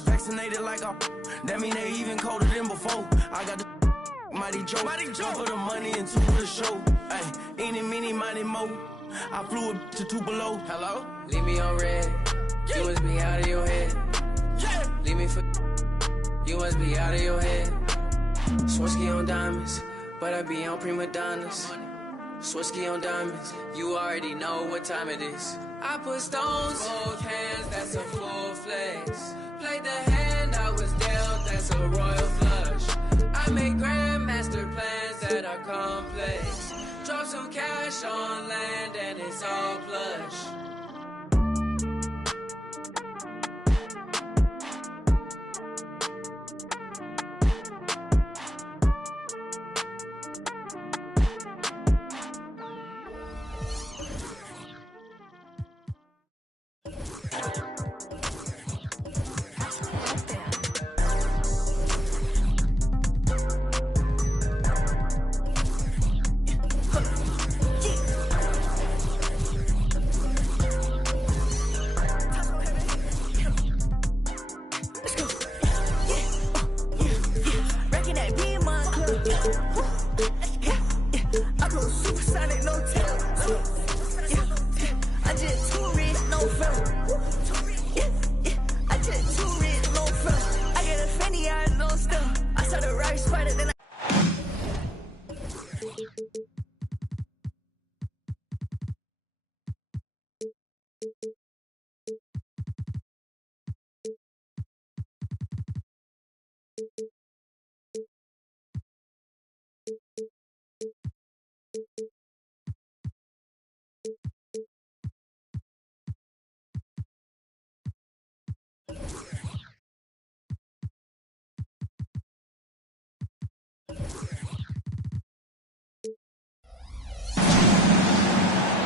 was vaccinated like a. That mean they even colder than before. I got the mighty Joe. For the money and two for the show. Ay, any, mini, mighty mo. I flew up to two below. Hello? Leave me on red. Yeah. You must be out of your head. Yeah. Leave me for. You must be out of your head. Swirsky on diamonds, but I be on prima donnas. Swirsky on diamonds, you already know what time it is. I put stones, both hands, that's a full flex. Played the hand I was dealt, that's a royal flush. I make grandmaster plans that are complex. Drop some cash on land and it's all plush.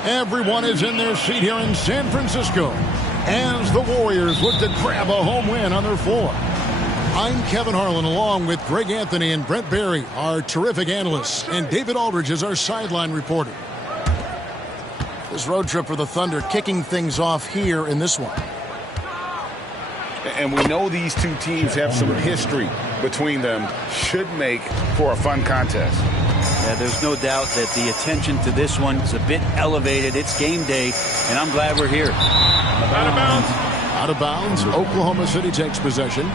Everyone is in their seat here in San Francisco as the Warriors look to grab a home win on their floor. I'm Kevin Harlan along with Greg Anthony and Brent Barry, our terrific analysts, and David Aldridge is our sideline reporter. This road trip for the Thunder kicking things off here in this one. And we know these two teams have some history between them. Should make for a fun contest. Yeah, there's no doubt that the attention to this one is a bit elevated. It's game day, and I'm glad we're here. Out of bounds. Out of bounds. Oklahoma City takes possession.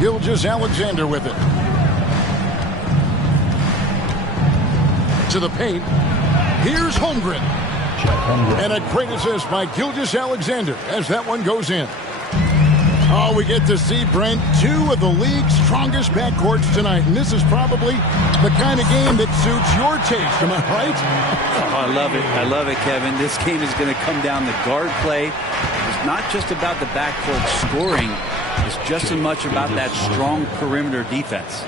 Gilgeous-Alexander with it. To the paint. Here's Holmgren. And a great assist by Gilgeous-Alexander as that one goes in. Oh, we get to see, Brent, two of the league's strongest backcourts tonight. And this is probably the kind of game that suits your taste. Am I right? Oh, I love it. I love it, Kevin. This game is going to come down to guard play. It's not just about the backcourt scoring. It's just as much about that strong perimeter defense.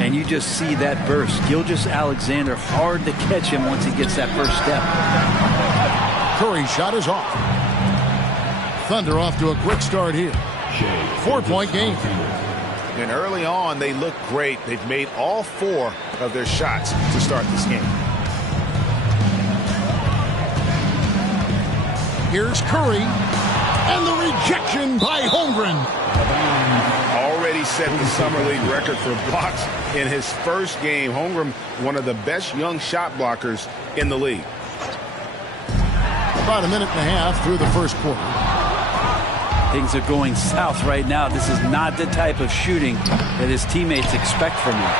And you just see that burst. Gilgeous-Alexander, hard to catch him once he gets that first step. Curry's shot is off. Thunder off to a quick start here. 4-point game. And early on, they look great. They've made all 4 of their shots to start this game. Here's Curry. And the rejection by Holmgren. Already set the Summer League record for blocks in his first game. Holmgren, one of the best young shot blockers in the league. About a minute and a half through the first quarter. Things are going south right now. This is not the type of shooting that his teammates expect from him.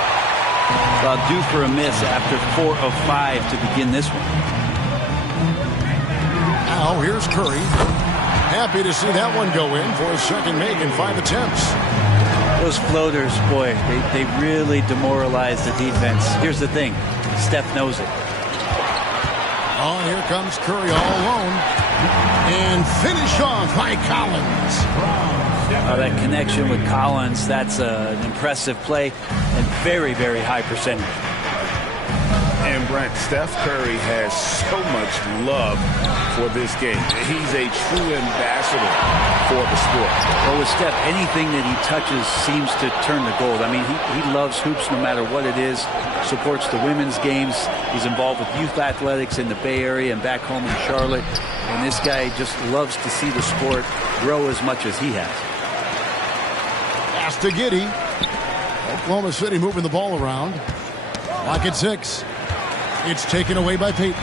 Well, due for a miss after 4 of 5 to begin this one. Now here's Curry. Happy to see that one go in for his second make in 5 attempts. Those floaters, boy, they really demoralize the defense. Here's the thing. Steph knows it. Oh, here comes Curry all alone. And finished off by Collins. That connection with Collins, that's an impressive play and very, very high percentage. And Brent, Steph Curry has so much love for this game. He's a true ambassador for the sport. Well, with Steph, anything that he touches seems to turn to gold. I mean, he loves hoops no matter what it is, supports the women's games. He's involved with youth athletics in the Bay Area and back home in Charlotte. And this guy just loves to see the sport grow as much as he has. Pass to Giddey. Oklahoma City moving the ball around. Clock at 6. It's taken away by Payton.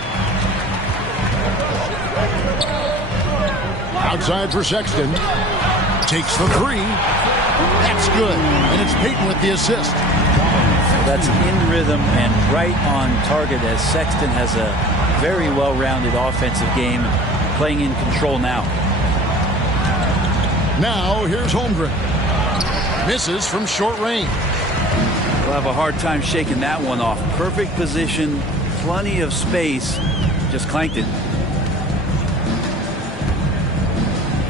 Outside for Sexton. Takes the 3. That's good. And it's Payton with the assist. That's in rhythm and right on target as Sexton has a very well-rounded offensive game, playing in control now. Now here's Holmgren. Misses from short range. We'll have a hard time shaking that one off. Perfect position, plenty of space, just clanked it.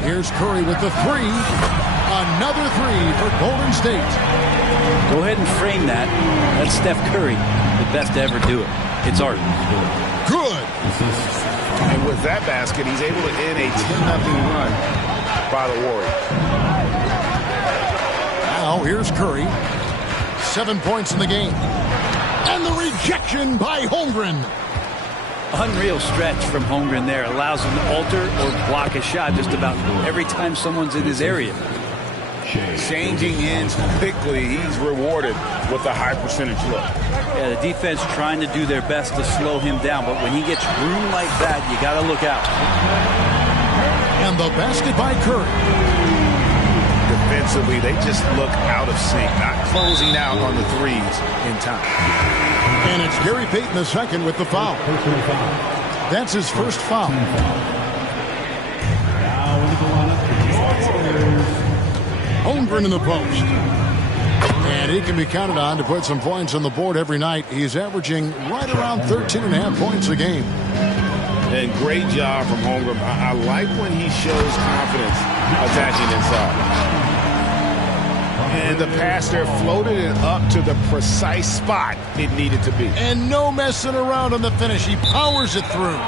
Here's Curry with the 3. Another 3 for Golden State. Go ahead and frame that. That's Steph Curry, the best to ever do it. It's art. Good. And with that basket, he's able to end a 10-0 run by the Warriors. Now here's Curry. 7 points in the game. And the rejection by Holmgren. Unreal stretch from Holmgren there. Allows him to alter or block a shot just about every time someone's in his area. Changing ends quickly. He's rewarded with a high percentage look. Yeah, the defense trying to do their best to slow him down, but when he gets groomed like that, you got to look out. And the basket by Curry. Defensively, they just look out of sync, not closing out on the threes in time. And it's Gary Payton II with the foul. That's his first foul. Holmgren in the post. And he can be counted on to put some points on the board every night. He's averaging right around 13.5 points a game. And great job from Holmgren. I like when he shows confidence attacking inside. And the pass there floated it up to the precise spot it needed to be. And no messing around on the finish. He powers it through.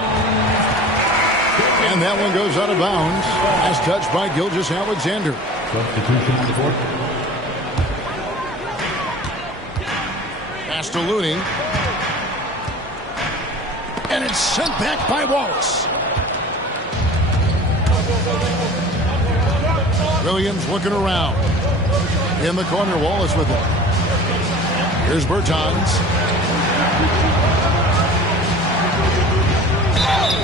And that one goes out of bounds as touched by Gilgeous-Alexander. Substitution on the court. Pass to Looney. And it's sent back by Wallace. Williams looking around. In the corner, Wallace with it. Here's Bertans.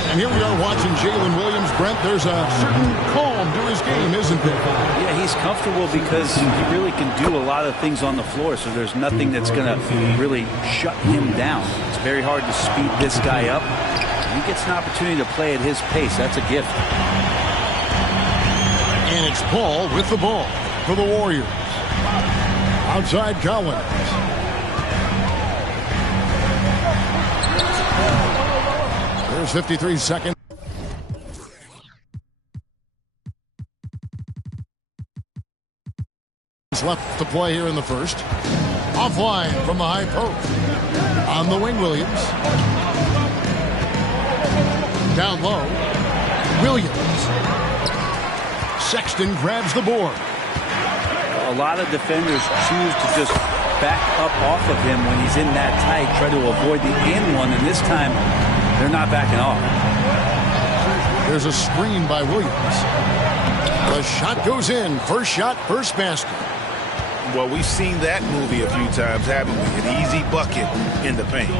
And here we are watching Jalen Williams. Brent, there's a certain calm to his game, isn't there? Yeah, he's comfortable because he really can do a lot of things on the floor, so there's nothing that's going to really shut him down. It's very hard to speed this guy up. He gets an opportunity to play at his pace. That's a gift. And it's Paul with the ball for the Warriors. Outside Collins. There's 53 seconds. Left to play here in the first. Offline from the high post. On the wing, Williams. Down low. Williams. Sexton grabs the board. A lot of defenders choose to just back up off of him when he's in that tight, try to avoid the and one, and this time they're not backing off. There's a screen by Williams. The shot goes in. First shot, first basket. Well, we've seen that movie a few times, haven't we? An easy bucket in the paint.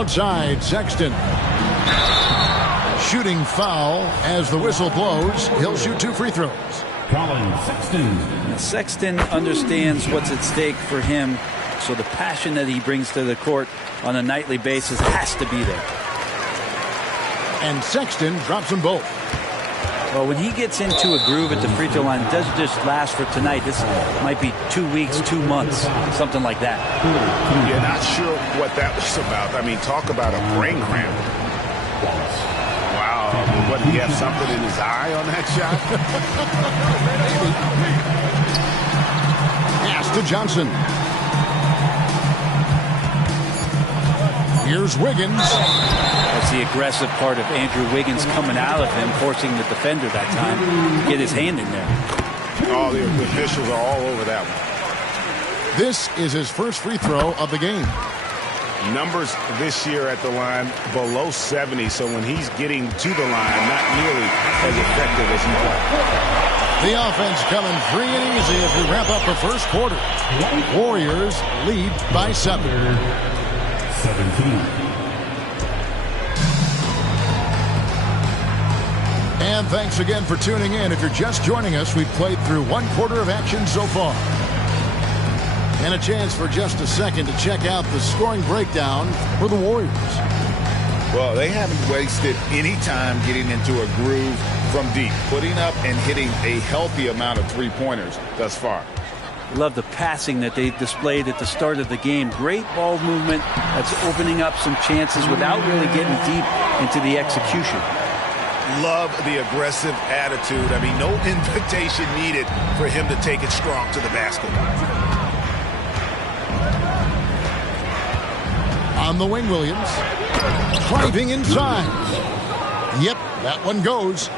Outside, Sexton. Shooting foul as the whistle blows. He'll shoot 2 free throws. Colin Sexton. Sexton understands what's at stake for him, so the passion that he brings to the court on a nightly basis has to be there. And Sexton drops them both. Well, when he gets into a groove at the free throw line, it doesn't just last for tonight. This might be 2 weeks, 2 months, something like that. Yeah, not sure what that was about. I mean, talk about a brain cramp. Wow. What, did he have something in his eye on that shot? Pass to Johnson. Here's Wiggins. That's the aggressive part of Andrew Wiggins coming out of him, forcing the defender that time to get his hand in there. Oh, the officials are all over that one. This is his first free throw of the game. Numbers this year at the line below 70, so when he's getting to the line, not nearly as effective as he was. The offense coming free and easy as we wrap up the first quarter. Warriors lead by 7. 17. And thanks again for tuning in. If you're just joining us, we've played through 1 quarter of action so far. And a chance for just a second to check out the scoring breakdown for the Warriors. Well, they haven't wasted any time getting into a groove from deep, putting up and hitting a healthy amount of three-pointers thus far. Love the passing that they displayed at the start of the game. Great ball movement that's opening up some chances without really getting deep into the execution. Love the aggressive attitude. I mean, no invitation needed for him to take it strong to the basket. On the wing, Williams. Driving inside. Yep, that one goes.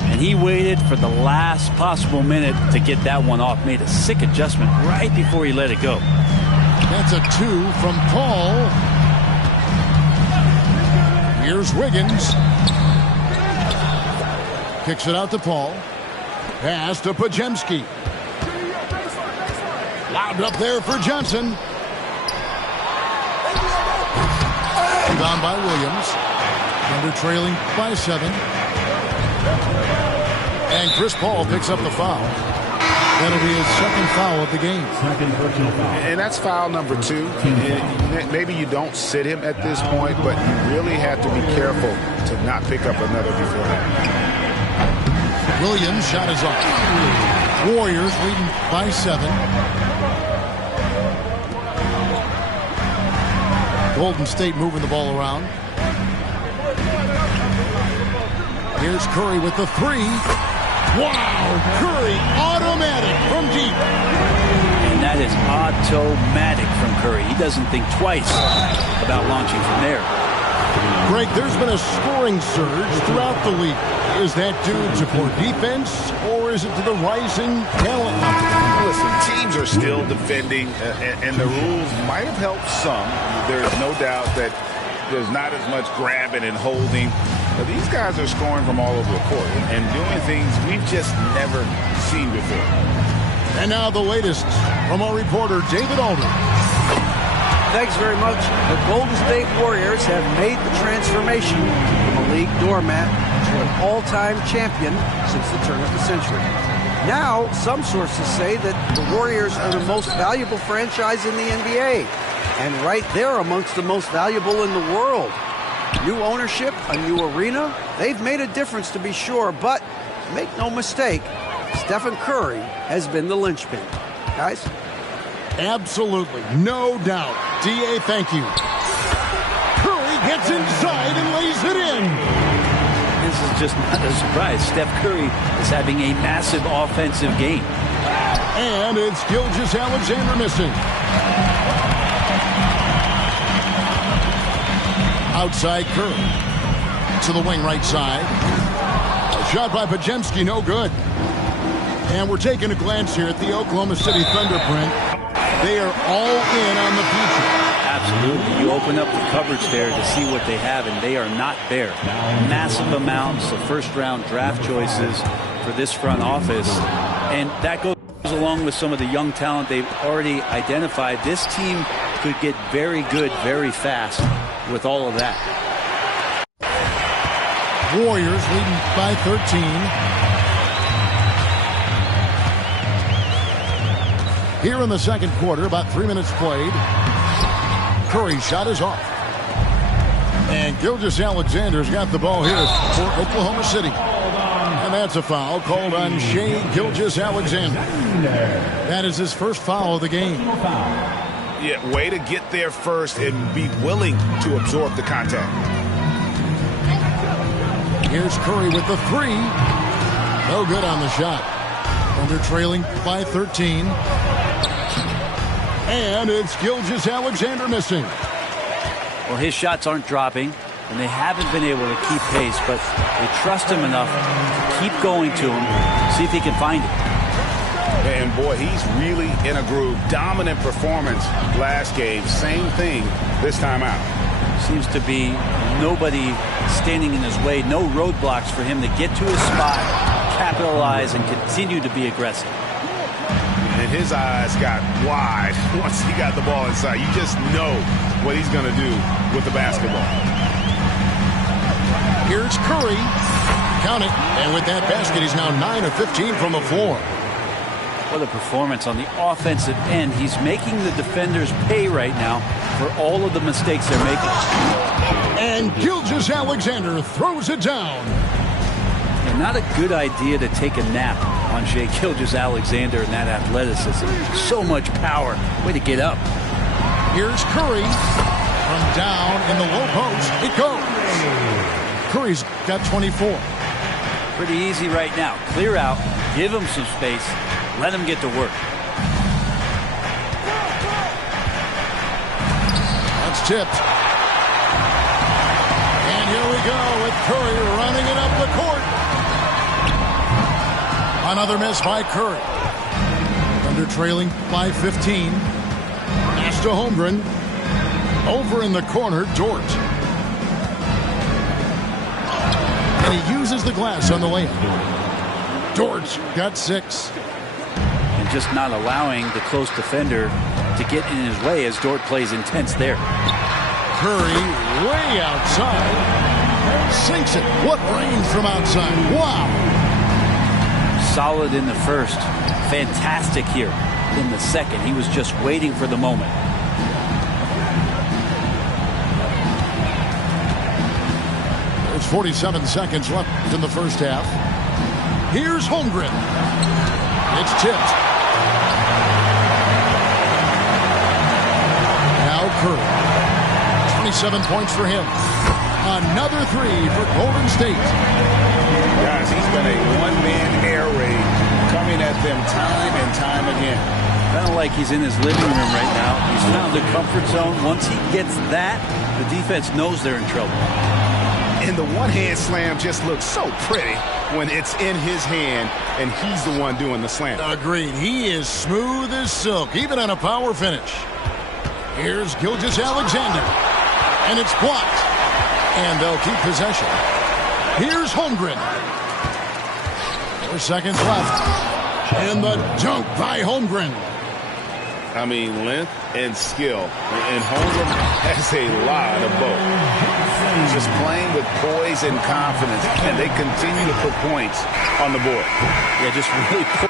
And he waited for the last possible minute to get that one off. Made a sick adjustment right before he let it go. That's a 2 from Paul. Here's Wiggins. Kicks it out to Paul. Pass to Pajemski. Lobbed up there for Johnson. Down by Williams. Thunder trailing by 7. And Chris Paul picks up the foul. That'll be his second foul of the game. Second personal foul. And that's foul number 2. And maybe you don't sit him at this point, but you really have to be careful to not pick up another before that. Williams' shot is off. Warriors leading by 7. Golden State moving the ball around. Here's Curry with the 3. Wow! Curry automatic from deep. And that is automatic from Curry. He doesn't think twice about launching from there. Greg, there's been a scoring surge throughout the league. Is that due to poor defense, or is it to the rising talent level? Listen, teams are still defending, and the rules might have helped some. There's no doubt that there's not as much grabbing and holding. But these guys are scoring from all over the court and doing things we've just never seen before. And now the latest from our reporter, David Aldridge. Thanks very much. The Golden State Warriors have made the transformation from a league doormat to an all-time champion since the turn of the century. Now, some sources say that the Warriors are the most valuable franchise in the NBA, and right there amongst the most valuable in the world. New ownership, a new arena, they've made a difference to be sure, but make no mistake, Stephen Curry has been the linchpin. Guys? Absolutely, no doubt. D.A., thank you. Curry gets inside and lays it in. This is just not a surprise. Steph Curry is having a massive offensive game. And it's Gilgeous-Alexander missing. Outside Curry. To the wing right side. A shot by Pajemski, no good. And we're taking a glance here at the Oklahoma City Thunder, Brent. They are all in on the future. Absolutely. You open up the coverage there to see what they have, and they are not there. Massive amounts of first-round draft choices for this front office. And that goes along with some of the young talent they've already identified. This team could get very good very fast with all of that. Warriors leading by 13. Here in the second quarter, about 3 minutes played. Curry's shot is off. And Gilgeous-Alexander's got the ball here for Oklahoma City. And that's a foul called on Shai Gilgeous-Alexander. That is his first foul of the game. Yeah, way to get there first and be willing to absorb the contact. Here's Curry with the three. No good on the shot. Thunder trailing by 13. And it's Gilgeous-Alexander missing. Well, his shots aren't dropping, and they haven't been able to keep pace, but they trust him enough to keep going to him, see if he can find it. And boy, he's really in a groove. Dominant performance last game. Same thing this time out. Seems to be nobody standing in his way, no roadblocks for him to get to his spot, capitalize, and continue to be aggressive. And his eyes got wide once he got the ball inside. You just know what he's going to do with the basketball. Here's Curry. Count it. And with that basket, he's now 9 of 15 from the floor. What a performance on the offensive end. He's making the defenders pay right now for all of the mistakes they're making. And Gilgeous-Alexander throws it down. And not a good idea to take a nap on Shai Gilgeous-Alexander and that athleticism. So much power. Way to get up. Here's Curry. From down in the low post, it goes. Curry's got 24. Pretty easy right now. Clear out. Give him some space. Let him get to work. That's tipped. And here we go with Curry running it up the court. Another miss by Curry. Thunder trailing by 15. Pass to Holmgren. Over in the corner, Dort. And he uses the glass on the layup. Dort got 6. And just not allowing the close defender to get in his way as Dort plays intense there. Curry way outside. Sinks it. What range from outside. Wow. Solid in the first. Fantastic here in the second. He was just waiting for the moment. There's 47 seconds left in the first half. Here's Holmgren. It's tipped. Now Curry. 27 points for him. Another three for Golden State. Guys, he's been a one-man air raid coming at them time and time again. Kind of like he's in his living room right now. He's found a comfort zone. Once he gets that, the defense knows they're in trouble. And the one-hand slam just looks so pretty when it's in his hand and he's the one doing the slam. Agreed. He is smooth as silk, even on a power finish. Here's Gilgeous-Alexander. And it's blocked. And they'll keep possession. Here's Holmgren. 4 seconds left. And the dunk by Holmgren. I mean, length and skill. And Holmgren has a lot of both. Just playing with poise and confidence. And they continue to put points on the board. Yeah, just really put.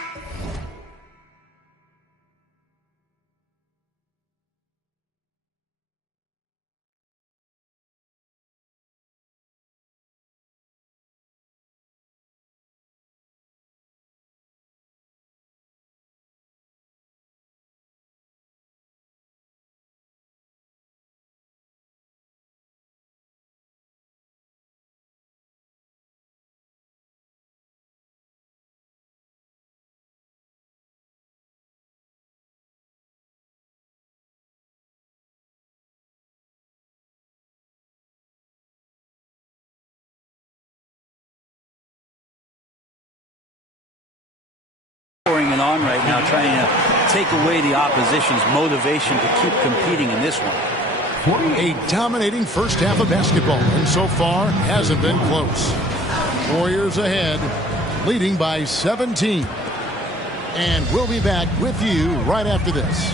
Pouring it on right now, trying to take away the opposition's motivation to keep competing in this one. A dominating first half of basketball, and so far hasn't been close. Warriors ahead, leading by 17. And we'll be back with you right after this.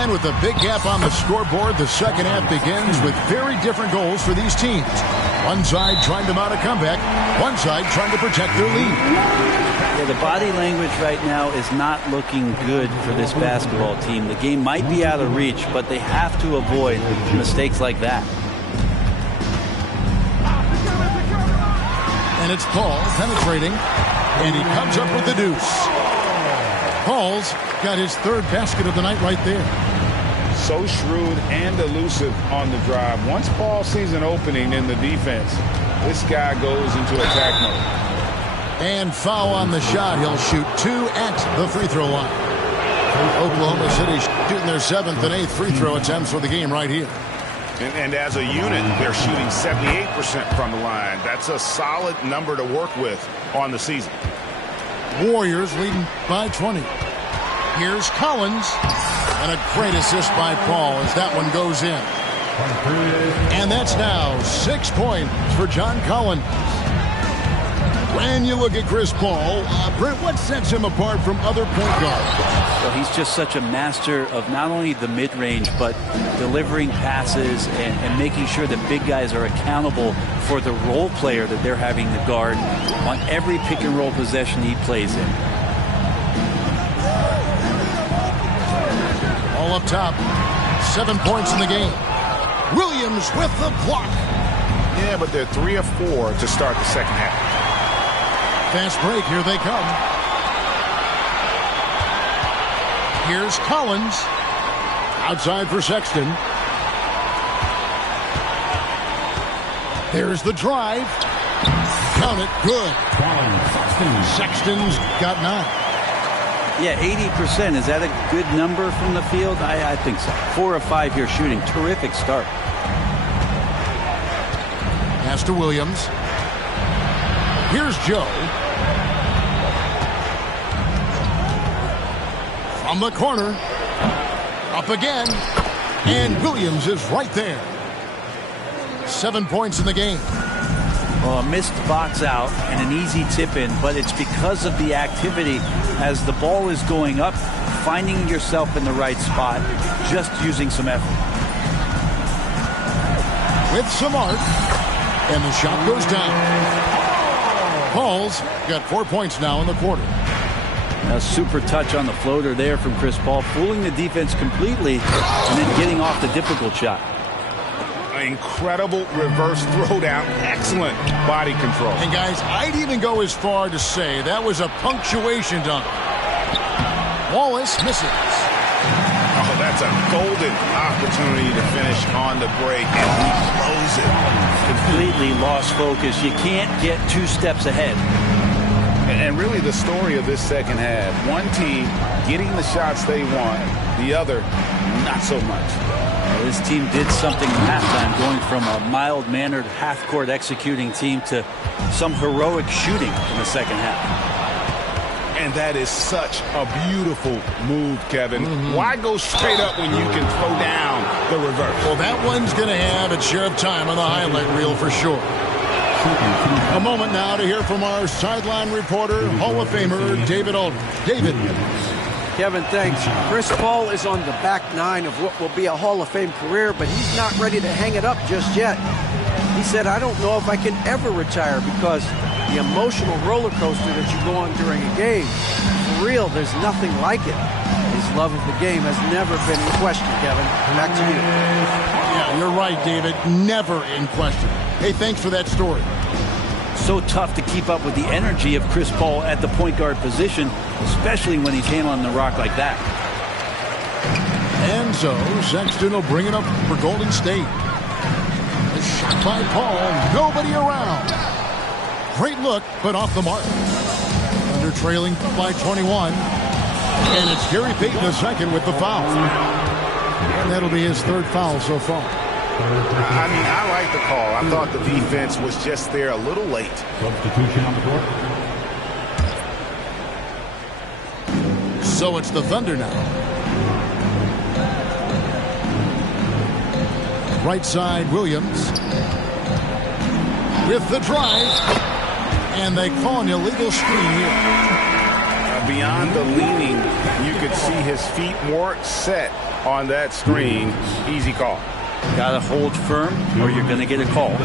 And with a big gap on the scoreboard, the second half begins with very different goals for these teams. One side trying to mount a comeback, one side trying to protect their lead. Yeah, the body language right now is not looking good for this basketball team. The game might be out of reach, but they have to avoid mistakes like that. And it's Paul penetrating, and he comes up with the deuce. Paul's got his third basket of the night right there. So shrewd and elusive on the drive. Once Paul sees an opening in the defense, this guy goes into attack mode. And foul on the shot. He'll shoot 2 at the free throw line. Oklahoma City shooting their 7th and 8th free throw attempts for the game right here. And as a unit, they're shooting 78% from the line. That's a solid number to work with on the season. Warriors leading by 20. Here's Collins. And a great assist by Paul as that one goes in. And that's now 6 points for John Collins. When you look at Chris Paul, Brent, what sets him apart from other point guards? Well, he's just such a master of not only the mid-range, but delivering passes and making sure that big guys are accountable for the role player that they're having to guard on every pick-and-roll possession he plays in. All up top. 7 points in the game. Williams with the block. Yeah, but they're 3 of 4 to start the second half. Fast break. Here they come. Here's Collins. Outside for Sexton. There's the drive. Count it. Good. Sexton's got 9. Yeah, 80%. Is that a good number from the field? I think so. 4 of 5 here shooting. Terrific start. Pass to Williams. Here's Joe. From the corner. Up again. And Williams is right there. 7 points in the game. Well, a missed box out and an easy tip in, but it's because of the activity as the ball is going up, finding yourself in the right spot, just using some effort. With some art, and the shot goes down. Paul's got 4 points now in the quarter. A super touch on the floater there from Chris Paul, fooling the defense completely and then getting off the difficult shot. Incredible reverse throwdown. Excellent body control. And guys, I'd even go as far to say that was a punctuation dunk. Wallace misses. Oh, that's a golden opportunity to finish on the break, and he blows it. Completely lost focus. You can't get 2 steps ahead. And really the story of this second half, one team getting the shots they want, the other not so much. This team did something at halftime, going from a mild-mannered half-court executing team to some heroic shooting in the second half. And that is such a beautiful move, Kevin. Why go straight up when you can throw down the reverse? Well, that one's going to have its share of time on the highlight reel for sure. A moment now to hear from our sideline reporter, Hall of Famer David Aldridge. David. Kevin, thanks. Chris Paul is on the back 9 of what will be a Hall of Fame career, but he's not ready to hang it up just yet. He said, I don't know if I can ever retire because the emotional roller coaster that you go on during a game, for real, there's nothing like it. His love of the game has never been in question, Kevin. Back to you. Yeah, you're right, David. Never in question. Hey, thanks for that story. So tough to keep up with the energy of Chris Paul at the point guard position, especially when he's handling the rock like that. And so Sexton will bring it up for Golden State. A shot by Paul, nobody around. Great look, but off the mark. Thunder trailing by 21. And it's Gary Payton II with the foul. And that'll be his 3rd foul so far. I mean, I like the call. I thought the defense was just there a little late. Substitution on the court. So it's the Thunder now. Right side, Williams. With the drive. And they call an illegal screen here. Beyond the leaning, you could see his feet more set on that screen. Easy call. Got to hold firm or you're going to get a call.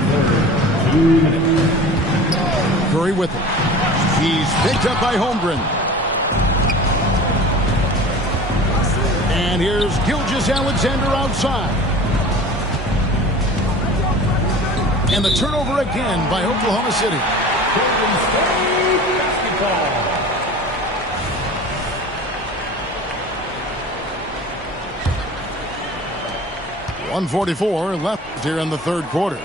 Curry with it. He's picked up by Holmgren. And here's Gilgeous-Alexander outside. And the turnover again by Oklahoma City. 1:44 left here in the third quarter.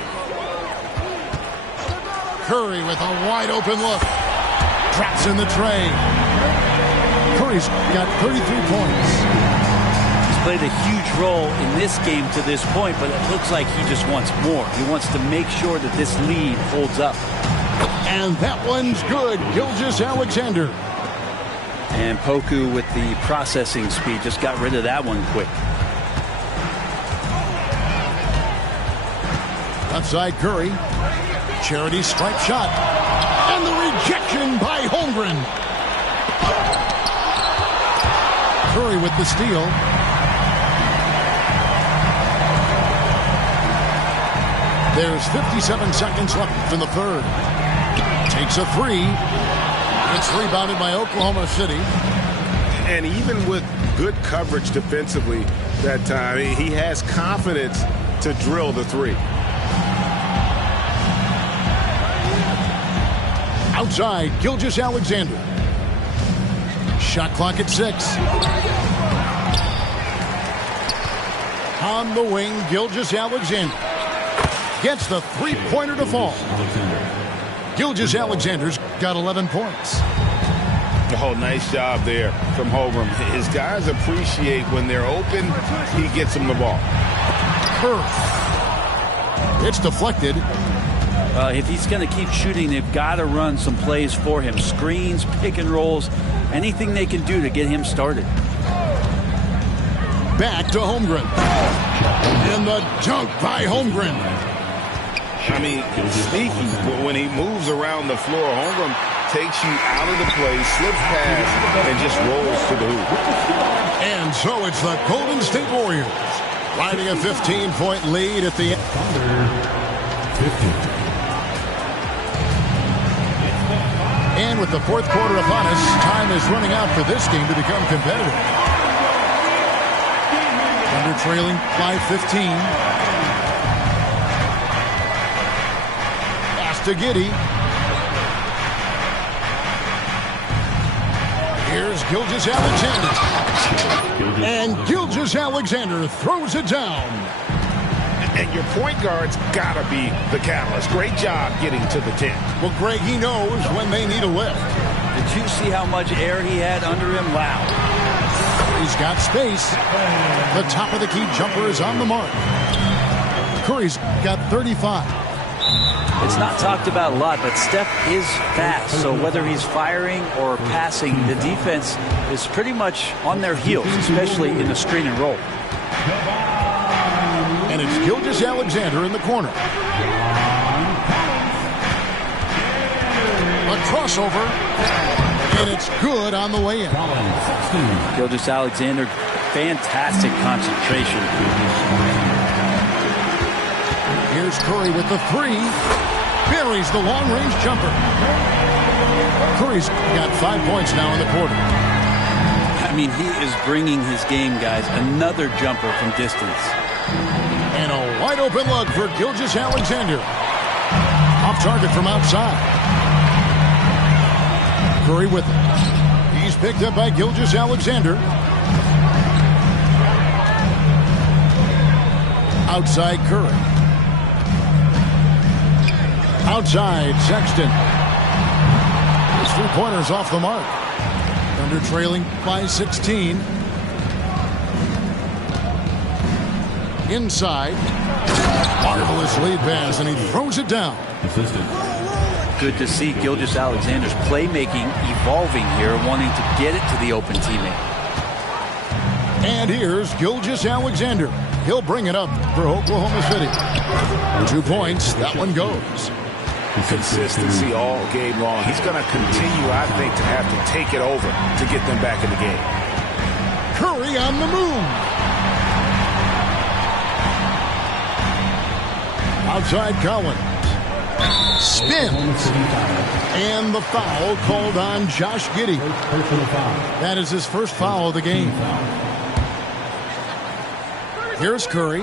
Curry with a wide open look. Drops in the tray. Curry's got 33 points. He's played a huge role in this game to this point, but it looks like he just wants more. He wants to make sure that this lead holds up. And that one's good. Gilgeous-Alexander. And Poku with the processing speed just got rid of that one quick. Outside Curry. Charity stripe shot. And the rejection by Holmgren. Curry with the steal. There's 57 seconds left in the third. Takes a three. It's rebounded by Oklahoma City. And even with good coverage defensively that time, he has confidence to drill the three. Outside, Gilgeous-Alexander. Shot clock at 6. On the wing, Gilgeous-Alexander gets the three-pointer to fall. Gilgeous-Alexander's got 11 points. Oh, nice job there from Holmgren. His guys appreciate when they're open, he gets them the ball. Curry. It's deflected. If he's going to keep shooting, they've got to run some plays for him. Screens, pick and rolls, anything they can do to get him started. Back to Holmgren. And the dunk by Holmgren. I mean, sneaky, but when he moves around the floor, Holmgren takes you out of the play, slips past, and just rolls to the hoop. And so it's the Golden State Warriors riding a 15-point lead at the end. 50. And with the fourth quarter upon us, time is running out for this game to become competitive. Thunder trailing by 15. Pass to Giddey. Here's Gilgeous-Alexander. And Gilgeous-Alexander throws it down. And your point guard's got to be the catalyst. Great job getting to the 10. Well, Greg, he knows when they need a lift. Did you see how much air he had under him? Wow. He's got space. The top of the key jumper is on the mark. Curry's got 35. It's not talked about a lot, but Steph is fast. So whether he's firing or passing, the defense is pretty much on their heels, especially in the screen and roll. And it's Gilgeous-Alexander in the corner. A crossover. And it's good on the way in. Gilgeous-Alexander, fantastic concentration. Here's Curry with the three. Buries the long-range jumper. Curry's got 5 points now in the quarter. I mean, he is bringing his game, guys. Another jumper from distance. And a wide-open look for Gilgeous-Alexander. Off target from outside. Curry with it. He's picked up by Gilgeous-Alexander. Outside Curry. Outside Sexton. His three-pointers off the mark. Thunder trailing by 16. Inside. Marvelous lead pass, and he throws it down. Good to see Gilgeous-Alexander's playmaking evolving here, wanting to get it to the open teammate. And here's Gilgeous-Alexander. He'll bring it up for Oklahoma City. 2 points. That one goes. Consistency all game long. He's going to continue, I think, to have to take it over to get them back in the game. Curry on the move. Outside Collins. Spins. And the foul called on Josh Giddey. That is his first foul of the game. Here's Curry.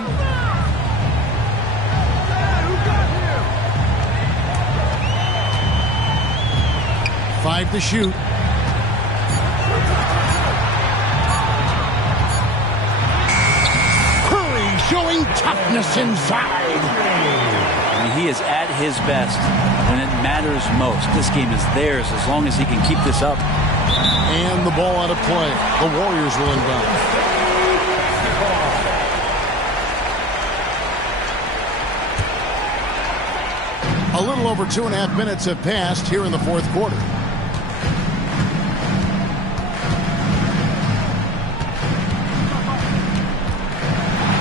Five to shoot. Curry showing toughness inside. He is at his best when it matters most. This game is theirs as long as he can keep this up. And the ball out of play. The Warriors will inbound. A little over 2.5 minutes have passed here in the fourth quarter.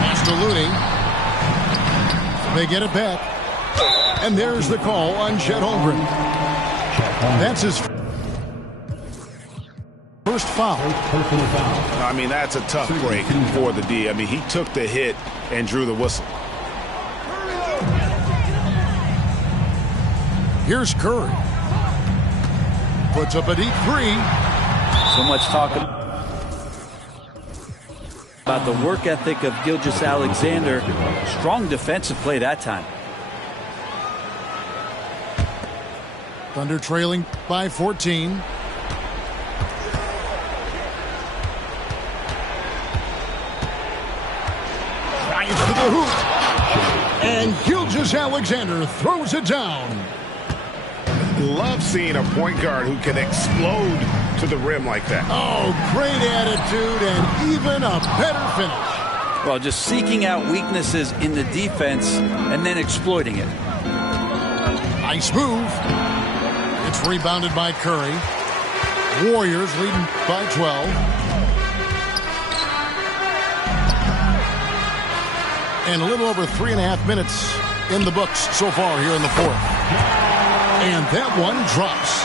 Pass to Looney. They get it back. And there's the call on Chet Holmgren. That's his first foul. I mean, that's a tough break for the D. I mean, he took the hit and drew the whistle. Here's Curry. Puts up a deep three. So much talk about the work ethic of Gilgeous-Alexander. Strong defensive play that time. Thunder trailing by 14. Drives to the hoop. And Gilgeous-Alexander throws it down. Love seeing a point guard who can explode to the rim like that. Oh, great attitude and even a better finish. Well, just seeking out weaknesses in the defense and then exploiting it. Nice move. It's rebounded by Curry. Warriors leading by 12. And a little over 3.5 minutes in the books so far here in the fourth. And that one drops.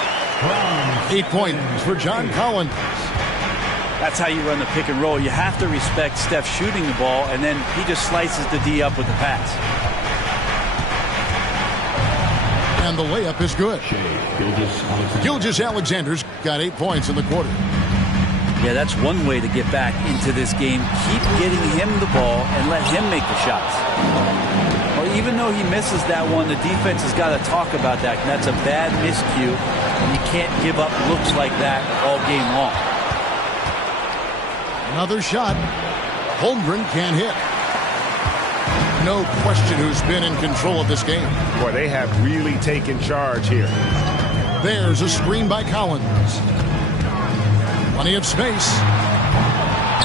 8 points for John Collins. That's how you run the pick and roll. You have to respect Steph shooting the ball, and then he just slices the D up with the pass. And the layup is good. Gilgeous-Alexander's got 8 points in the quarter. Yeah, that's one way to get back into this game. Keep getting him the ball and let him make the shots. Well, even though he misses that one, the defense has got to talk about that. That's a bad miscue, and you can't give up looks like that all game long. Another shot. Holmgren can't hit. No question who's been in control of this game. Boy, they have really taken charge here. There's a screen by Collins. Plenty of space.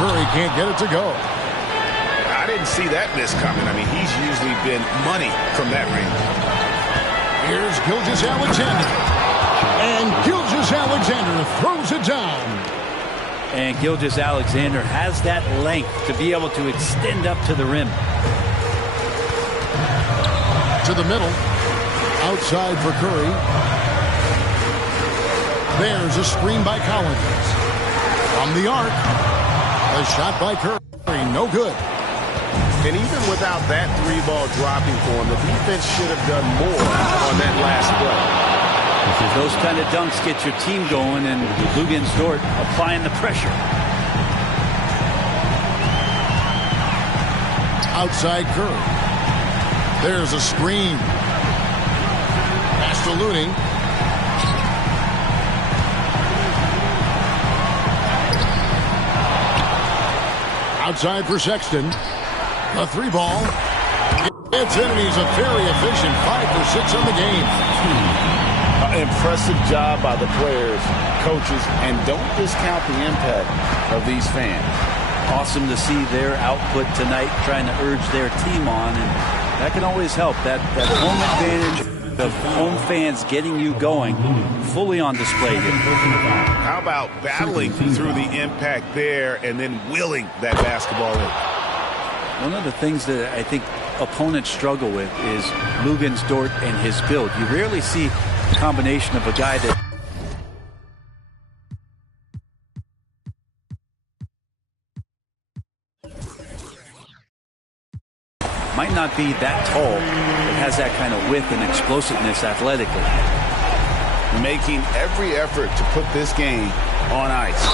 Curry can't get it to go. I didn't see that miss coming. I mean, he's usually been money from that range. Here's Gilgeous-Alexander. And Gilgeous-Alexander throws it down. And Gilgeous-Alexander has that length to be able to extend up to the rim. To the middle. Outside for Curry. There's a screen by Collins. From the arc. A shot by Curry. No good. And even without that three ball dropping for him, the defense should have done more on that last play. Those kind of dunks get your team going, and Luguentz Dort applying the pressure. Outside Curry. There's a screen. Pass to Looney. Outside for Sexton. A three ball. It's in, and he's a very efficient 5 for 6 on the game. Impressive job by the players, coaches, and don't discount the impact of these fans. Awesome to see their output tonight, trying to urge their team on, and that can always help. That home advantage of home fans getting you going, fully on display here. How about battling through the impact there and then willing that basketball in? One of the things that I think opponents struggle with is Luguentz Dort and his build. You rarely see a combination of a guy that might not be that tall, but has that kind of width and explosiveness athletically. Making every effort to put this game on ice.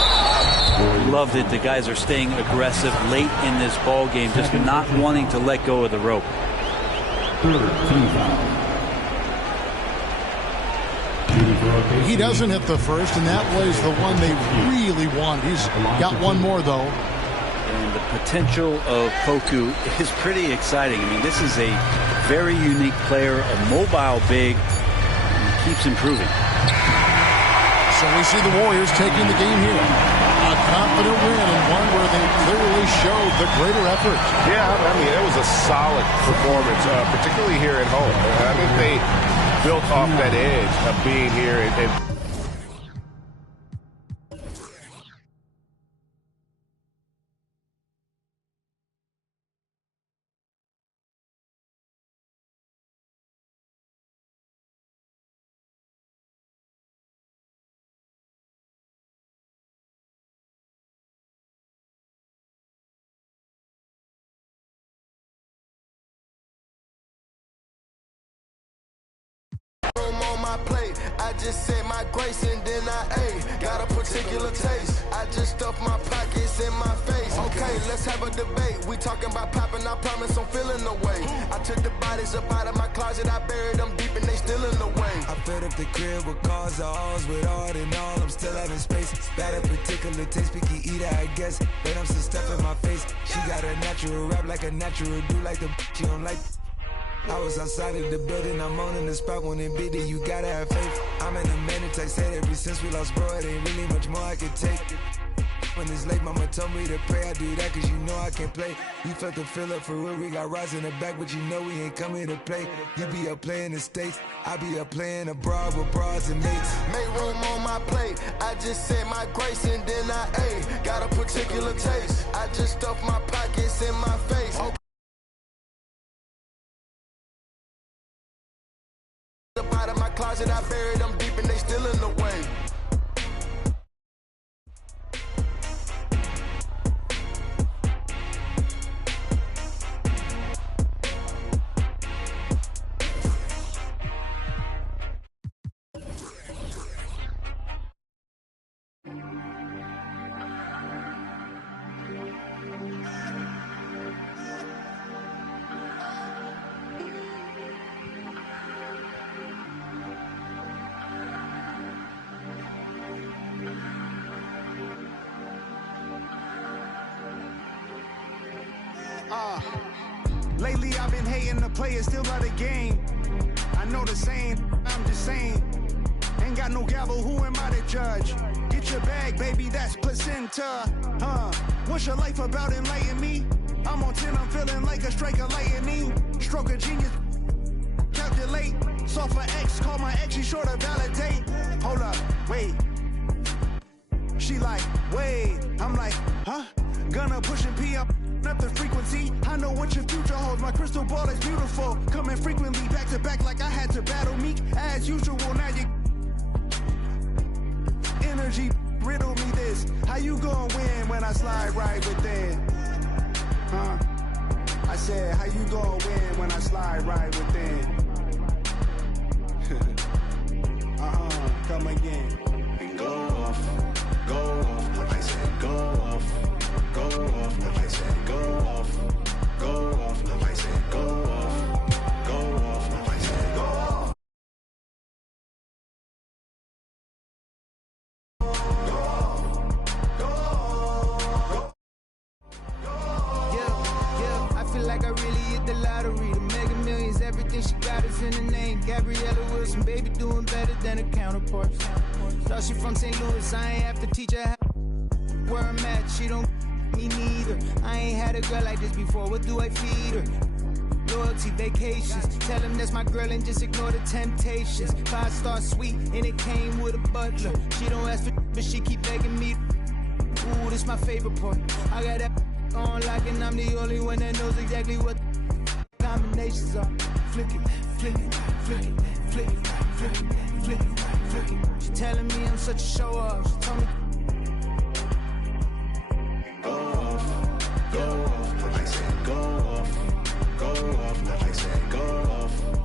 Loved it. The guys are staying aggressive late in this ball game, just not wanting to let go of the rope. He doesn't hit the first, and that was the one they really wanted. He's got one more, though. And the potential of Poku is pretty exciting. I mean, this is a very unique player, a mobile big, and he keeps improving. So we see the Warriors taking the game here. A confident win, and one where they clearly showed the greater effort. Yeah, I mean, it was a solid performance, particularly here at home. I think they built off that edge of being here and on my plate, I just said my grace and then I ate. Got a particular taste. I just stuffed my pockets in my face. Okay, let's have a debate. We talking about popping, I promise I'm feeling the way. I took the bodies up out of my closet, I buried them deep and they still in the way. I filled up the crib with cars, alls with all in all. I'm still having space. Got a particular taste, picky eater, I guess. But I'm some stuff in my face. She got a natural rap like a natural do like the she don't like. I was outside of the building, I'm on in the spot when it be there, you gotta have faith. I'm in a minute, I said ever since we lost bro, it ain't really much more I could take. When it's late, mama told me to pray, I do that cause you know I can play. You felt the fill up for real, we got rides in the back, but you know we ain't coming to play. You be up playing the States, I be up playing abroad with bras and mates. Make room on my plate, I just said my grace and then I ate. Got a particular taste, I just stuffed my pockets in my face. Up out of my closet, I buried them deep and they still in the way. Lately I've been hating the players, still love the game. I know the saying, I'm just saying. Ain't got no gavel, who am I to judge? Get your bag, baby, that's placenta. What's your life about, enlighten me? I'm on 10, I'm feeling like a strike of lightning. Stroke of genius, calculate. Soft for X, call my ex, she sure to validate. Hold up, wait. She like, wait. I'm like, huh? Gonna push and pee up the frequency. I know what your future holds. My crystal ball is beautiful. Coming frequently back to back like I had to battle Meek. As usual, now you energy riddle me this. How you gonna win when I slide right within? I said, how you gonna win when I slide right within? Come again. And go off. I said go off. Go off. I said go off. Go off. I said go off. Go off. I said go off. Yeah, I feel like I really hit the lottery. The Mega Millions, everything she got is in the name. Gabriella Wilson, baby, doing better than her counterparts. Thought she from St. Louis, I ain't have to teach her how. Where I'm at, she don't me neither. I ain't had a girl like this before, what do I feed her? Loyalty, vacations, tell him that's my girl and just ignore the temptations. 5-star suite, and it came with a butler. She don't ask for but she keep begging me. Ooh, this my favorite part. I got that on lock and I'm the only one that knows exactly what combinations are. Flick it, flick it, flick it, flick it, flick it, flick it, flick it. She telling me I'm such a show off. She told me Go off. I said go off. Go off. I said go off.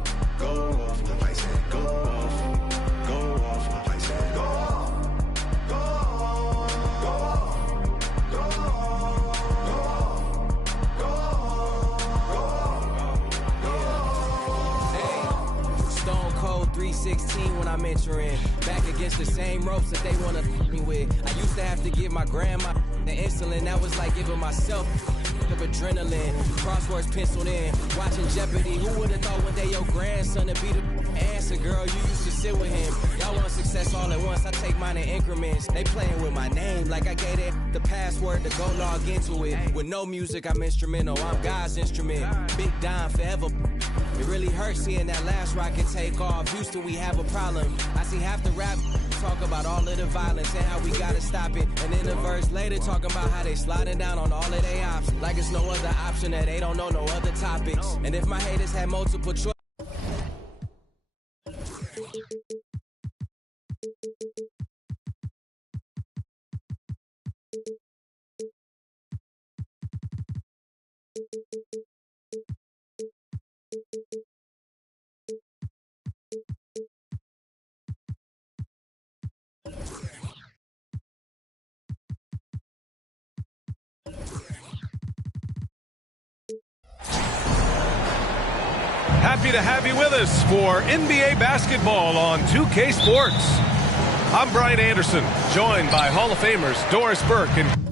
16 when I'm entering. Back against the same ropes that they wanna me with. I used to have to give my grandma the insulin. That was like giving myself of adrenaline. Crosswords penciled in. Watching Jeopardy. Who would've thought one day your grandson would be the answer, girl? You used to sit with him. Y'all want success all at once. I take mine in increments. They playing with my name like I gave it the password to go log into it. With no music, I'm instrumental. I'm God's instrument. Big Don forever. It really hurts seeing that last rocket take off. Houston, we have a problem. I see half the rap talk about all of the violence and how we gotta stop it. And then the verse later talking about how they sliding down on all of their options. Like it's no other option that they don't know no other topics. And if my haters had multiple choice. Happy to have you with us for NBA basketball on 2K Sports. I'm Brian Anderson, joined by Hall of Famers Doris Burke and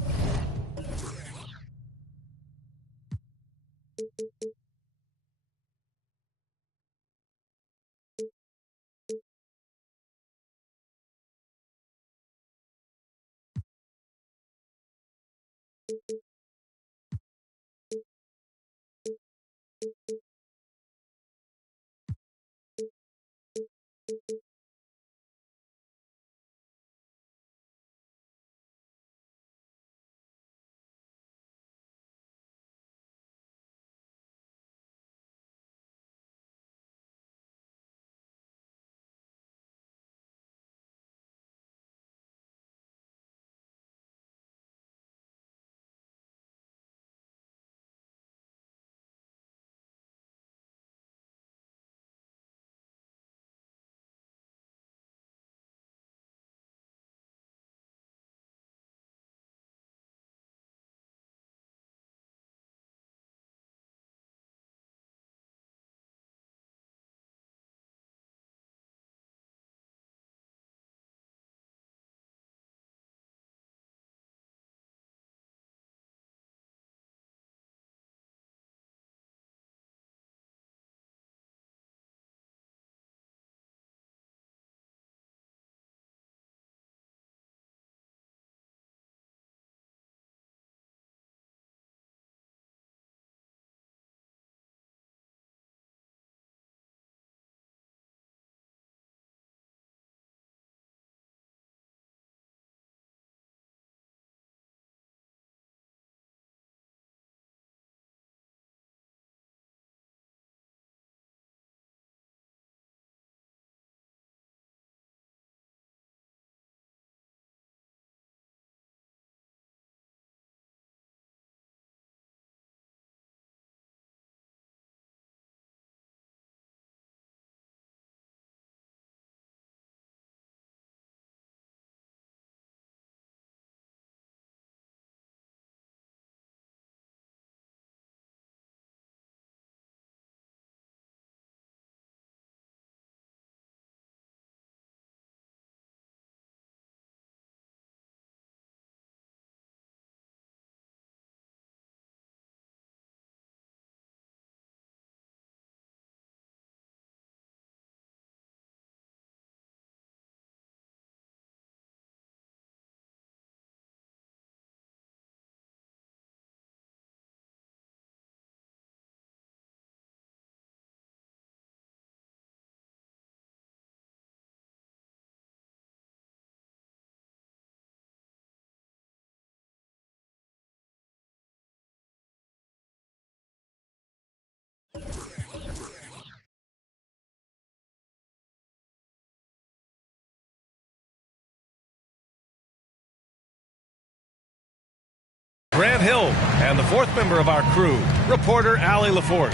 Grant Hill, and the fourth member of our crew, reporter Allie LaForce.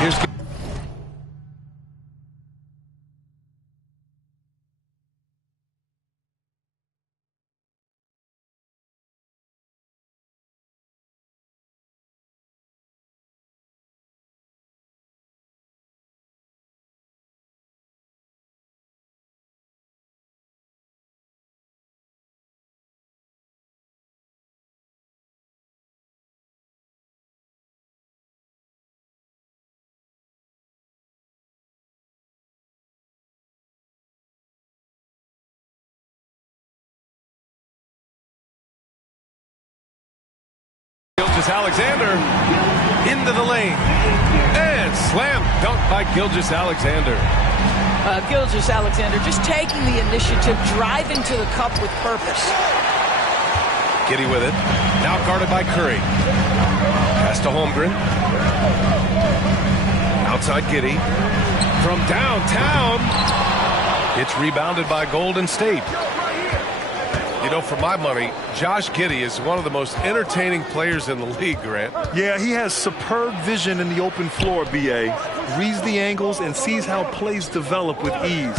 Here's Gilgeous-Alexander into the lane. And slam dunk by Gilgeous-Alexander. Gilgeous-Alexander just taking the initiative, driving to the cup with purpose. Giddey with it. Now guarded by Curry. Pass to Holmgren. Outside Giddey. From downtown. It's rebounded by Golden State. You know, for my money, Josh Giddey is one of the most entertaining players in the league, Grant. Yeah, he has superb vision in the open floor, B.A. Reads the angles and sees how plays develop with ease.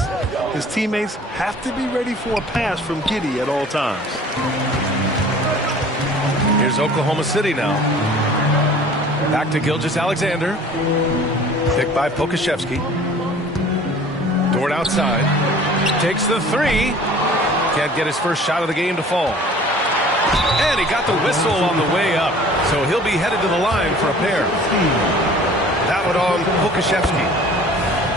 His teammates have to be ready for a pass from Giddey at all times. Here's Oklahoma City now. Back to Gilgeous-Alexander. Picked by Pokashevsky. Dort outside. Takes the three. Can't get his first shot of the game to fall. And he got the whistle on the way up. So he'll be headed to the line for a pair. That one on Pokashevsky.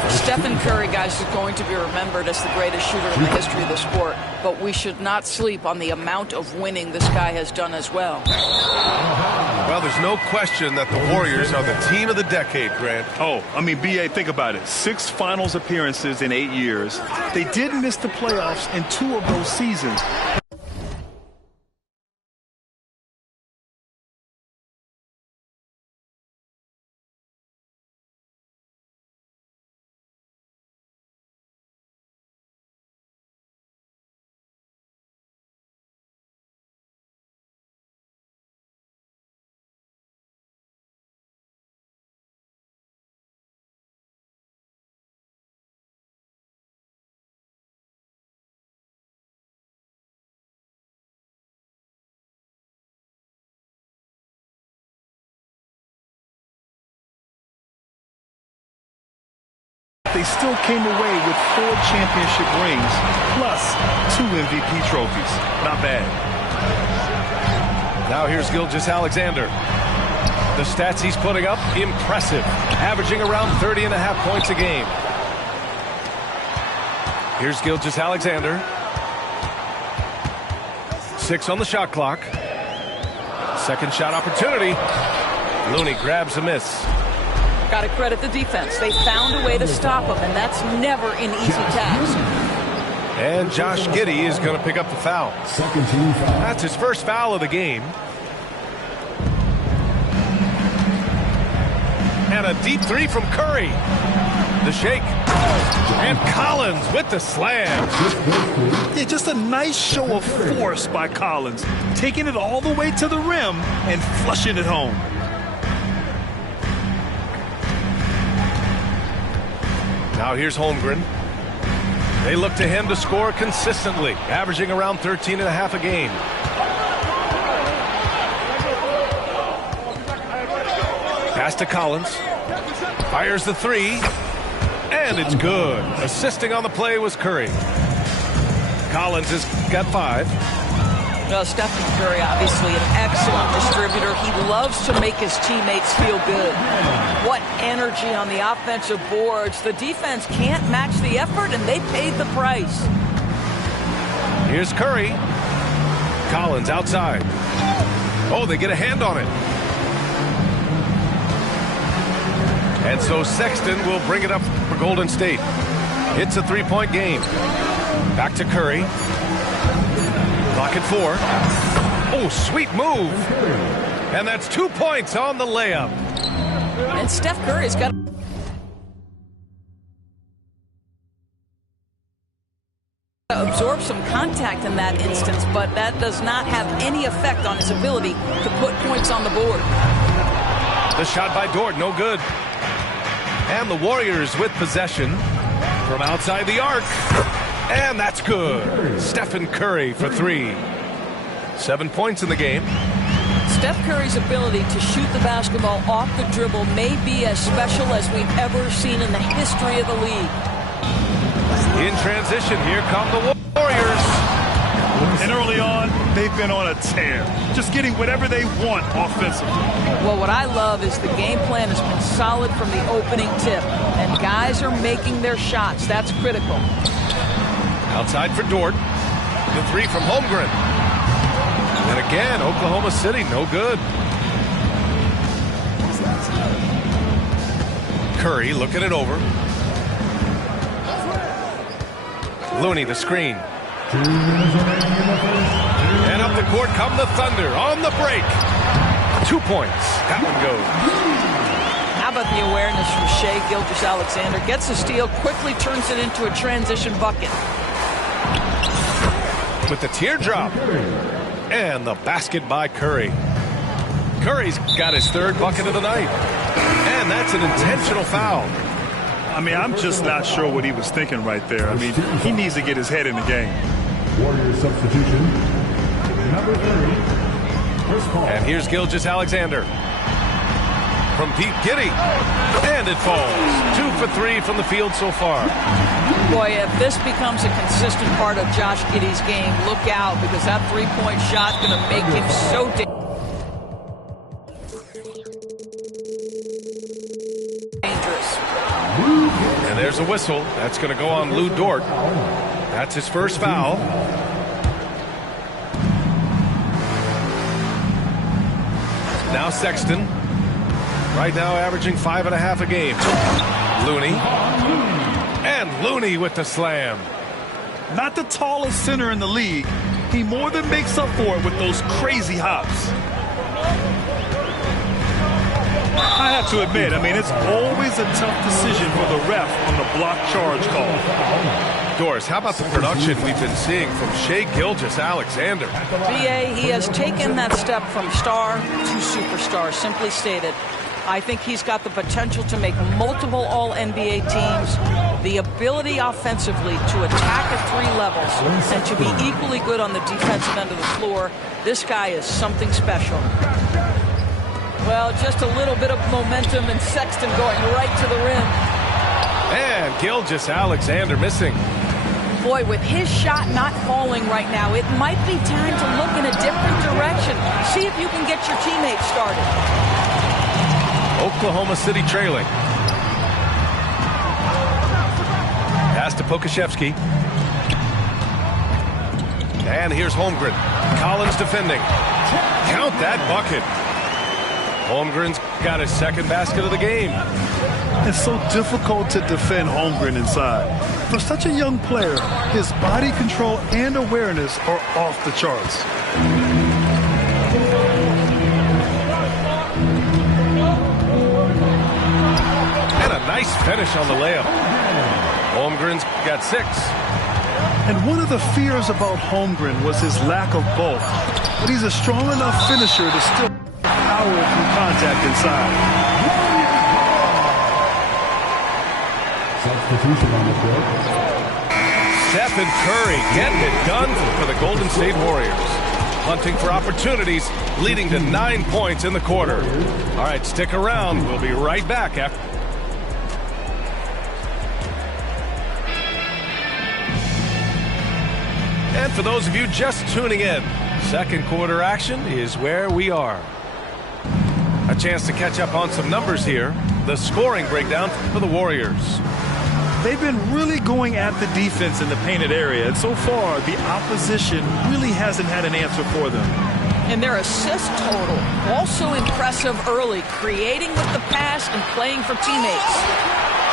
Stephen Curry, guys, is going to be remembered as the greatest shooter in the history of the sport. But we should not sleep on the amount of winning this guy has done as well. Well, there's no question that the Warriors are the team of the decade, Grant. Oh, I mean, B.A., think about it. 6 finals appearances in 8 years. They did miss the playoffs in 2 of those seasons. They still came away with 4 championship rings, plus 2 MVP trophies. Not bad. Now here's Gilgeous-Alexander. The stats he's putting up, impressive. Averaging around 30.5 points a game. Here's Gilgeous-Alexander. 6 on the shot clock. Second shot opportunity. Looney grabs a miss. Got to credit the defense. They found a way to stop him, and that's never an easy task. And Josh Giddey is going to pick up the foul. Second team foul. That's his first foul of the game. And a deep three from Curry. The shake. And Collins with the slam. Yeah, just a nice show of force by Collins. Taking it all the way to the rim and flushing it home. Now here's Holmgren. They look to him to score consistently, averaging around 13.5 a game. Pass to Collins. Fires the three. And it's good. Assisting on the play was Curry. Collins has got 5. Well, Stephen Curry, obviously an excellent distributor. He loves to make his teammates feel good. What energy on the offensive boards. The defense can't match the effort, and they paid the price. Here's Curry. Collins outside. Oh, they get a hand on it. And so Sexton will bring it up for Golden State. It's a 3-point game. Back to Curry. Clock at 4. Oh, sweet move. And that's 2 points on the layup. And Steph Curry's got to absorb some contact in that instance, but that does not have any effect on his ability to put points on the board. The shot by Dort, no good. And the Warriors with possession from outside the arc. And that's good. Stephen Curry for 3. 7 points in the game. Steph Curry's ability to shoot the basketball off the dribble may be as special as we've ever seen in the history of the league. In transition, here come the Warriors. And early on, they've been on a tear. Just getting whatever they want offensively. Well, what I love is the game plan has been solid from the opening tip. And guys are making their shots. That's critical. Outside for Dort. The 3 from Holmgren. And again, Oklahoma City, no good. Curry looking it over. Looney the screen. And up the court come the Thunder on the break. 2 points. That one goes. How about the awareness from Shai Gilgeous-Alexander? Gets a steal, quickly turns it into a transition bucket. With the teardrop. And the basket by Curry. Curry's got his third bucket of the night. And that's an intentional foul. I mean, I'm just not sure what he was thinking right there. I mean, he needs to get his head in the game. Warrior substitution. Number 30. Chris Paul. And here's Gilgeous-Alexander. From Pete Giddy. And it falls. 2 for 3 from the field so far. Boy, if this becomes a consistent part of Josh Giddey's game, look out, because that three-point shot's going to make him so dangerous. And there's a whistle. That's going to go on Lou Dort. That's his first foul. Now Sexton. Right now averaging 5.5 a game. Looney. And Looney with the slam. Not the tallest center in the league. He more than makes up for it with those crazy hops. I have to admit, I mean, it's always a tough decision for the ref on the block charge call. Doris, how about the production we've been seeing from Shai Gilgeous-Alexander? BA, he has taken that step from star to superstar, simply stated. I think he's got the potential to make multiple All-NBA teams, the ability offensively to attack at 3 levels, and to be equally good on the defensive end of the floor. This guy is something special. Well, just a little bit of momentum, and Sexton going right to the rim. And Gilgeous-Alexander missing. Boy, with his shot not falling right now, it might be time to look in a different direction. See if you can get your teammates started. Oklahoma City trailing. Pass to Pokuševski. And here's Holmgren. Collins defending. Count that bucket. Holmgren's got his second basket of the game. It's so difficult to defend Holmgren inside. For such a young player, his body control and awareness are off the charts. And a nice finish on the layup. Holmgren's got 6. And one of the fears about Holmgren was his lack of bulk. But he's a strong enough finisher to still power through contact inside. Substitution on the court. Stephen Curry getting it done for the Golden State Warriors. Hunting for opportunities, leading to 9 points in the quarter. All right, stick around. We'll be right back after. And for those of you just tuning in, second quarter action is where we are. A chance to catch up on some numbers here. The scoring breakdown for the Warriors. They've been really going at the defense in the painted area, and so far the opposition really hasn't had an answer for them. And their assist total, also impressive early, creating with the pass and playing for teammates.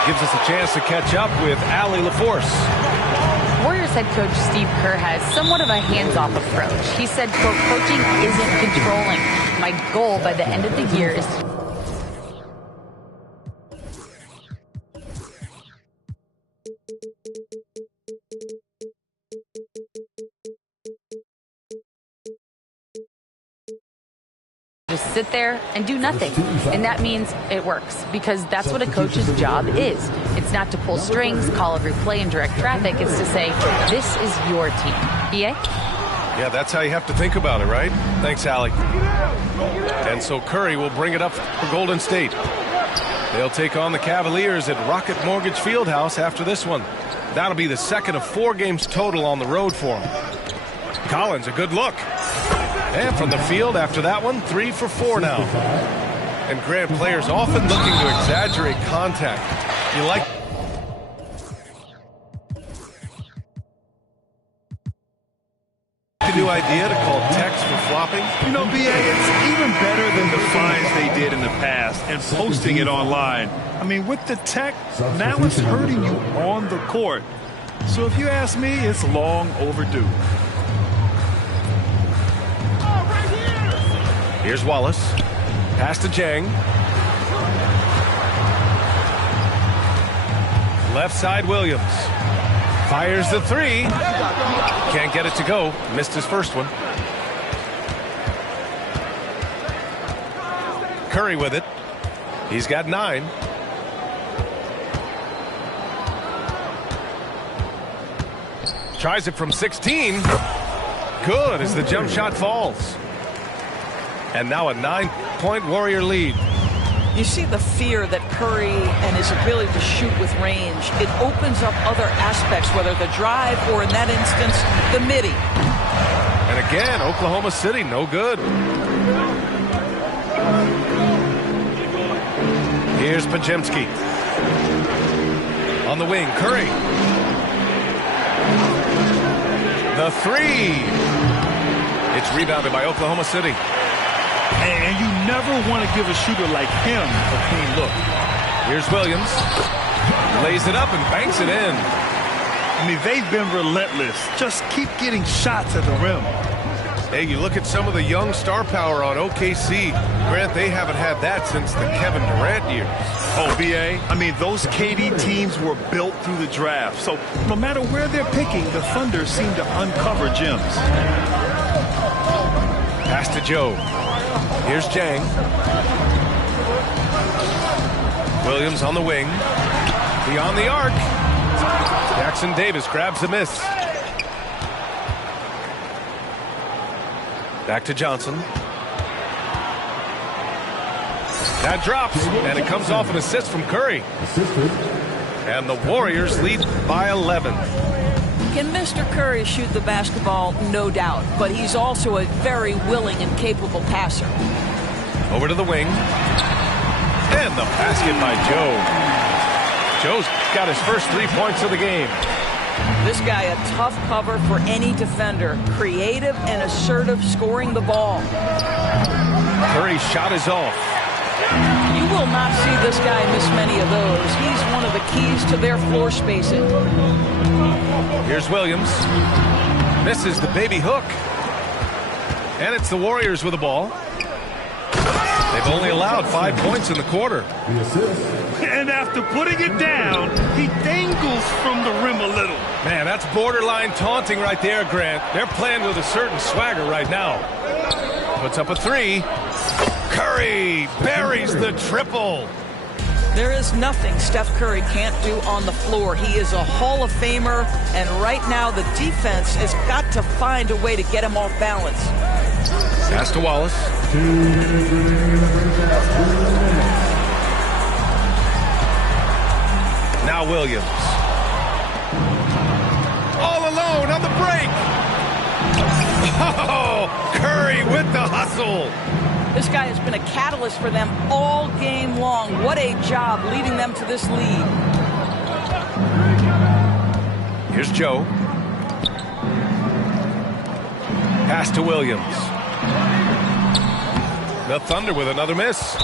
Gives us a chance to catch up with Allie LaForce. Warriors head coach Steve Kerr has somewhat of a hands-off approach. He said, quote, coaching isn't controlling. My goal by the end of the year is just sit there and do nothing. And that means it works, because that's what a coach's job is. It's not to pull strings, call every play, and direct traffic. It's to say, this is your team. EA? Yeah, that's how you have to think about it, right? Thanks, Allie. And so Curry will bring it up for Golden State. They'll take on the Cavaliers at Rocket Mortgage Fieldhouse after this one. That'll be the second of 4 games total on the road for him. Collins, a good look. And from the field after that one, 3 for 4 now. And Grant, players often looking to exaggerate contact. You like... The new idea to call text for flopping? You know, BA, it's even better than the finds they did in the past and posting it online. I mean, with the tech, now it's hurting you on the court. So if you ask me, it's long overdue. Here's Wallace. Pass to Jang. Left side, Williams. Fires the three. Can't get it to go. Missed his first one. Curry with it. He's got 9. Tries it from 16. Good as the jump shot falls. And now a 9-point Warrior lead. You see the fear that Curry and his ability to shoot with range. It opens up other aspects, whether the drive or, in that instance, the midi. And again, Oklahoma City, no good. Here's Pajemski. On the wing, Curry. The three. It's rebounded by Oklahoma City. And you never want to give a shooter like him a clean look. Here's Williams. Lays it up and banks it in. I mean, they've been relentless. Just keep getting shots at the rim. Hey, you look at some of the young star power on OKC. Grant, they haven't had that since the Kevin Durant years. Oh, B.A., I mean, those KD teams were built through the draft. So no matter where they're picking, the Thunder seem to uncover gems. Pass to Joe. Here's Jang. Williams on the wing. Beyond the arc. Jackson Davis grabs the miss. Back to Johnson. That drops, and it comes off an assist from Curry. And the Warriors lead by 11. Can Mr. Curry shoot the basketball? No doubt. But he's also a very willing and capable passer. Over to the wing. And the basket by Joe. Joe's got his first 3 points of the game. This guy, a tough cover for any defender. Creative and assertive scoring the ball. Curry's shot is off. You will not see this guy miss many of those. He's one of the keys to their floor spacing. Here's Williams. Misses the baby hook. And it's the Warriors with the ball. They've only allowed 5 points in the quarter. And after putting it down, he dangles from the rim a little. Man, that's borderline taunting right there, Grant. They're playing with a certain swagger right now. Puts up a three. Curry buries the triple. There is nothing Steph Curry can't do on the floor. He is a Hall of Famer, and right now the defense has got to find a way to get him off balance. Pass to Wallace. Now Williams. All alone on the break. Oh, Curry with the hustle. This guy has been a catalyst for them all game long. What a job leading them to this lead. Here's Joe. Pass to Williams. The Thunder with another miss.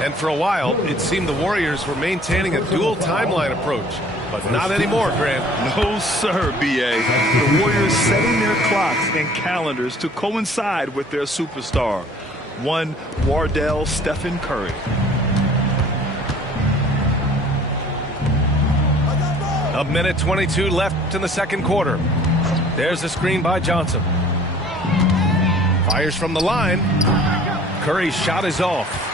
And for a while, it seemed the Warriors were maintaining a dual timeline approach. But not anymore, Grant. No, sir, B.A. The Warriors setting their clocks and calendars to coincide with their superstar, one Wardell Stephen Curry. A minute 22 left in the second quarter. There's the screen by Johnson. Fires from the line. Curry's shot is off.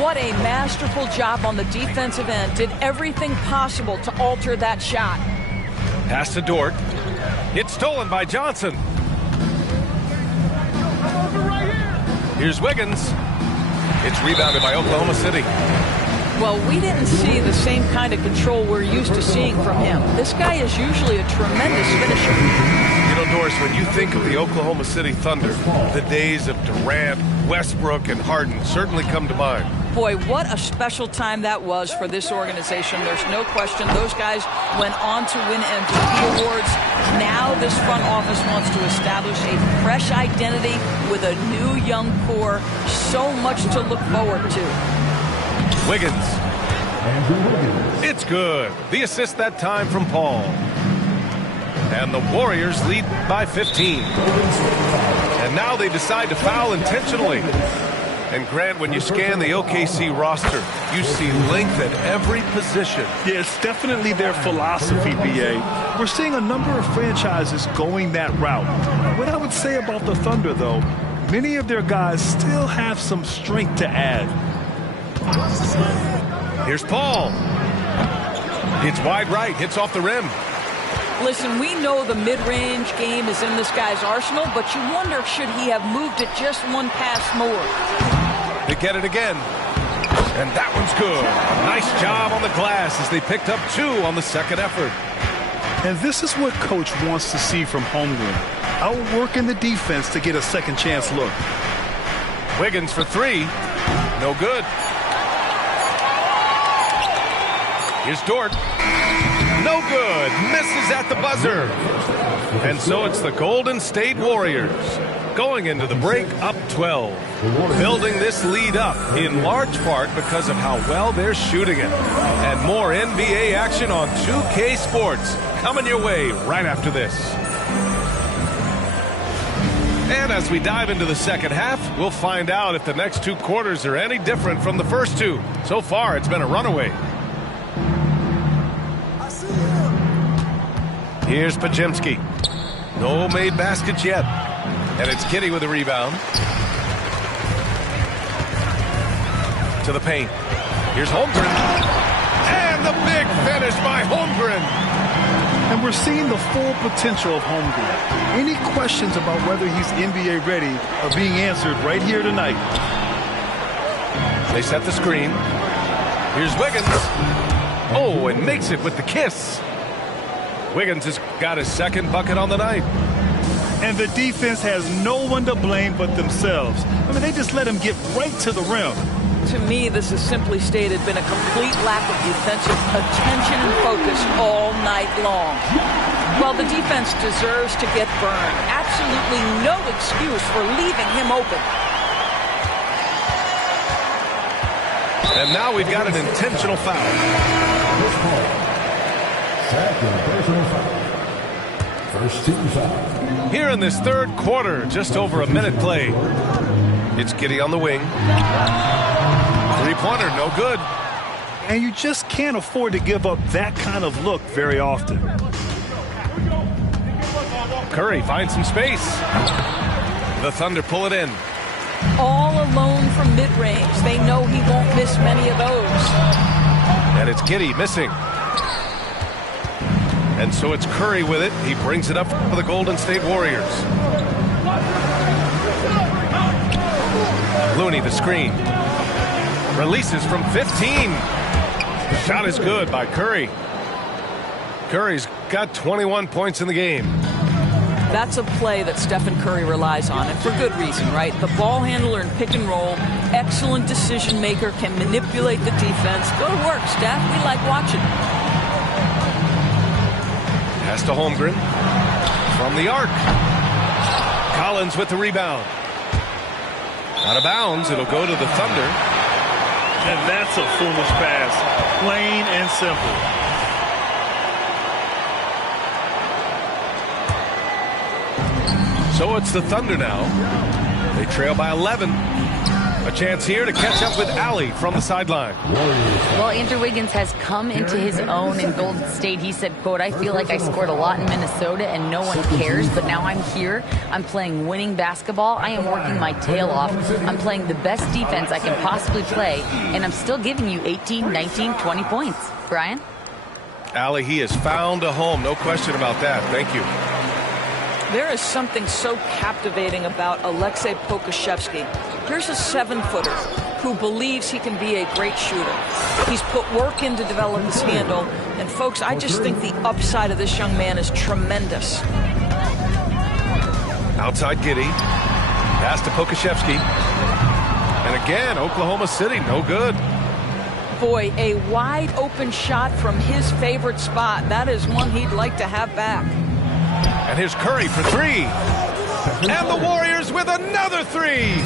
What a masterful job on the defensive end. Did everything possible to alter that shot. Pass to Dort. It's stolen by Johnson. Here's Wiggins. It's rebounded by Oklahoma City. Well, we didn't see the same kind of control we're used to seeing from him. This guy is usually a tremendous finisher. You know, Doris, when you think of the Oklahoma City Thunder, the days of Durant, Westbrook, and Harden certainly come to mind. Boy, what a special time that was for this organization. There's no question. Those guys went on to win MVP awards. Now this front office wants to establish a fresh identity with a new young core. So much to look forward to. Wiggins. It's good. The assist that time from Paul. And the Warriors lead by 15. And now they decide to foul intentionally. And Grant, when you scan the OKC roster, you see length at every position. Yeah, it's definitely their philosophy, BA. We're seeing a number of franchises going that route. What I would say about the Thunder, though, many of their guys still have some strength to add. Here's Paul. It's wide right, hits off the rim. Listen, we know the mid-range game is in this guy's arsenal, but you wonder, should he have moved it just one pass more? They get it again. And that one's good. Nice job on the glass as they picked up 2 on the second effort. And this is what Coach wants to see from Holmgren. Outworking the defense to get a second chance look. Wiggins for 3. No good. Here's Dort. No good. Misses at the buzzer. And so it's the Golden State Warriors going into the break up 12. Building this lead up in large part because of how well they're shooting it. And more NBA action on 2K Sports coming your way right after this. And as we dive into the second half, we'll find out if the next 2 quarters are any different from the first 2. So far, it's been a runaway. Here's Pajemski. No made baskets yet. And it's Giddey with the rebound. To the paint. Here's Holmgren. And the big finish by Holmgren. And we're seeing the full potential of Holmgren. Any questions about whether he's NBA ready are being answered right here tonight. They set the screen. Here's Wiggins. Oh, and makes it with the kiss. Wiggins has got his second bucket on the night. And the defense has no one to blame but themselves. I mean, they just let him get right to the rim. To me, this is simply stated been a complete lack of defensive attention and focus all night long. Well, the defense deserves to get burned. Absolutely no excuse for leaving him open. And now we've got an intentional foul. Second personal foul. First team foul. Here in this third quarter, just over a minute played. It's Giddey on the wing. Three-pointer, no good. And you just can't afford to give up that kind of look very often. Curry finds some space. The Thunder pull it in. All alone from mid-range. They know he won't miss many of those. And it's Giddey missing. And so it's Curry with it. He brings it up for the Golden State Warriors. Looney, the screen. Releases from 15. The shot is good by Curry. Curry's got 21 points in the game. That's a play that Stephen Curry relies on, and for good reason, right? The ball handler in pick and roll, excellent decision maker, can manipulate the defense. Go to work, Steph. We like watching. Pass to Holmgren. From the arc. Collins with the rebound. Out of bounds. It'll go to the Thunder. And that's a foolish pass. Plain and simple. So it's the Thunder now. They trail by 11. A chance here to catch up with Allie from the sideline. Well, Andrew Wiggins has come into his own in Golden State. He said, quote, "I feel like I scored a lot in Minnesota and no one cares, but now I'm here. I'm playing winning basketball. I am working my tail off. I'm playing the best defense I can possibly play, and I'm still giving you 18, 19, 20 points." Brian? Allie, he has found a home. No question about that. Thank you. There is something so captivating about Aleksej Pokusevski. Here's a 7-footer who believes he can be a great shooter. He's put work in to develop his handle. And, folks, I just think the upside of this young man is tremendous. Outside Giddey. Pass to Pokusevski. And again, Oklahoma City, no good. Boy, a wide open shot from his favorite spot. That is one he'd like to have back. And here's Curry for three. And the Warriors with another three.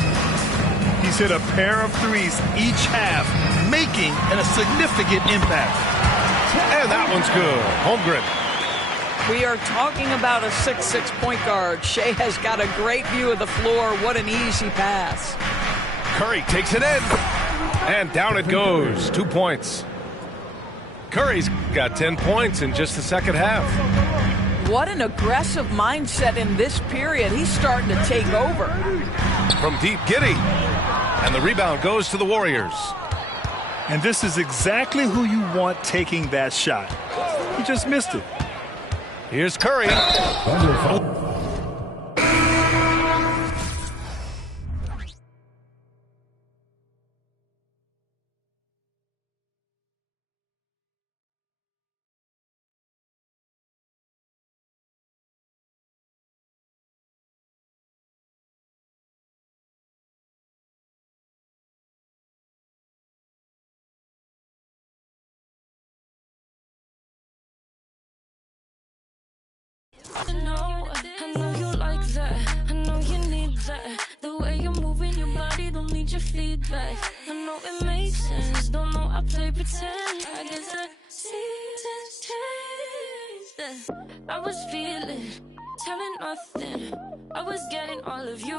He's hit a pair of threes each half, making a significant impact. And that one's good. Holmgren. We are talking about a 6'6" point guard. Shea has got a great view of the floor. What an easy pass. Curry takes it in. And down it goes. 2 points. Curry's got 10 points in just the second half. What an aggressive mindset in this period. He's starting to take over. From deep, Giddey. And the rebound goes to the Warriors. And this is exactly who you want taking that shot. He just missed it. Here's Curry. I know you like that. I know you need that. The way you're moving your body, don't need your feedback. I know it makes sense. Don't know I play pretend. I guess the seasons changed. I was feeling, telling nothing. I was getting all of you.